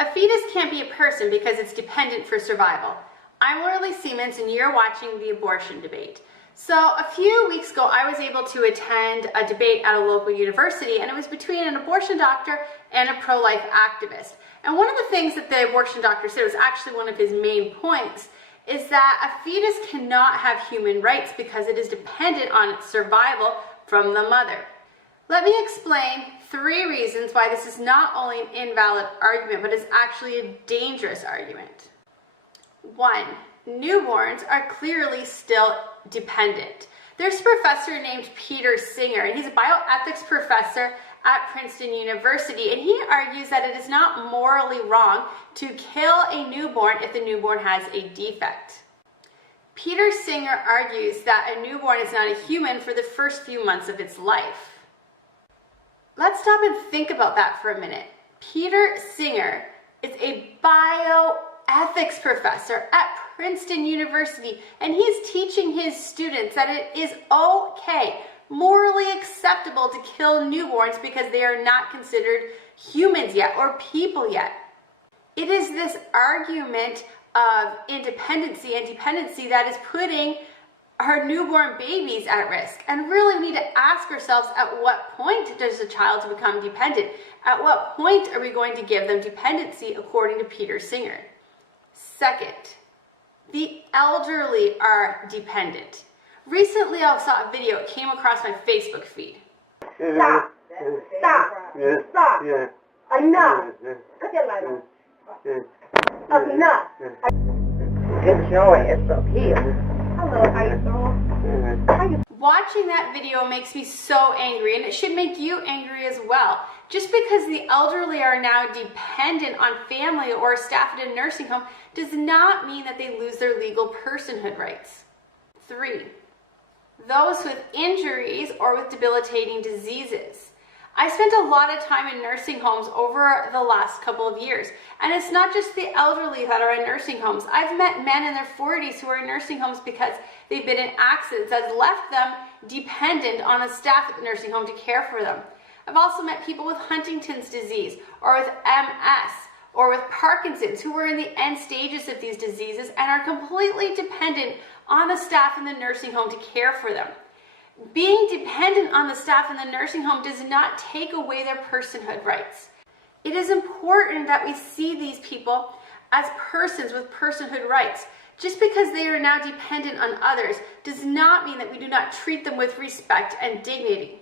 A fetus can't be a person because it's dependent for survival. I'm Lily Siemens and you're watching the abortion debate. So a few weeks ago I was able to attend a debate at a local university, and it was between an abortion doctor and a pro-life activist. And one of the things that the abortion doctor said was actually one of his main points, is that a fetus cannot have human rights because it is dependent on its survival from the mother. Let me explain 3 reasons why this is not only an invalid argument, but is actually a dangerous argument. 1. Newborns are clearly still dependent. There's a professor named Peter Singer, and he's a bioethics professor at Princeton University, and he argues that it is not morally wrong to kill a newborn if the newborn has a defect. Peter Singer argues that a newborn is not a human for the first few months of its life. Let's stop and think about that for a minute. Peter Singer is a bioethics professor at Princeton University, and he's teaching his students that it is okay, morally acceptable to kill newborns because they are not considered humans yet or people yet. It is this argument of independency and dependency that is putting our newborn babies at risk. And really we need to ask ourselves, at what point does a child become dependent? At what point are we going to give them dependency according to Peter Singer? Second, the elderly are dependent. Recently I saw a video, it came across my Facebook feed. Stop. Stop. Stop. Enough. Enough. Good joy is up here. Hello, how you doing? Watching that video makes me so angry, and it should make you angry as well. Just because the elderly are now dependent on family or staff at a nursing home does not mean that they lose their legal personhood rights. 3. Those with injuries or with debilitating diseases. I spent a lot of time in nursing homes over the last couple of years, and it's not just the elderly that are in nursing homes. I've met men in their 40s who are in nursing homes because they've been in accidents that's left them dependent on the staff at the nursing home to care for them. I've also met people with Huntington's disease or with MS or with Parkinson's who are in the end stages of these diseases and are completely dependent on the staff in the nursing home to care for them. Being dependent on the staff in the nursing home does not take away their personhood rights. It is important that we see these people as persons with personhood rights. Just because they are now dependent on others does not mean that we do not treat them with respect and dignity.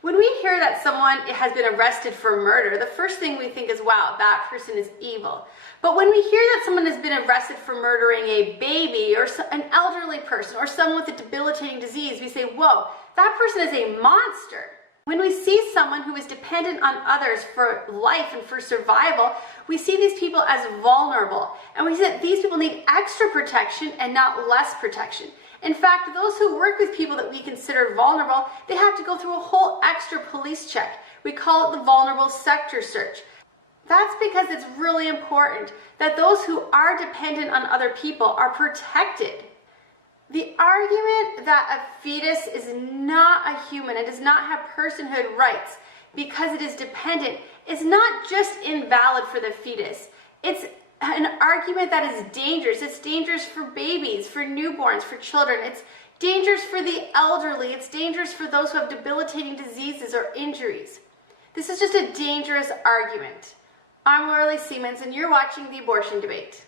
When we hear that someone has been arrested for murder, the first thing we think is, wow, that person is evil. But when we hear that someone has been arrested for murdering a baby or an elderly person or someone with a debilitating disease, we say, whoa, that person is a monster. When we see someone who is dependent on others for life and for survival, we see these people as vulnerable. And we see that these people need extra protection and not less protection. In fact, those who work with people that we consider vulnerable, they have to go through a whole extra police check. We call it the vulnerable sector search. That's because it's really important that those who are dependent on other people are protected. The argument that a fetus is not a human and does not have personhood rights because it is dependent is not just invalid for the fetus. It's an argument that is dangerous. It's dangerous for babies, for newborns, for children. It's dangerous for the elderly. It's dangerous for those who have debilitating diseases or injuries. This is just a dangerous argument. I'm Lily Siemens, and you're watching the abortion debate.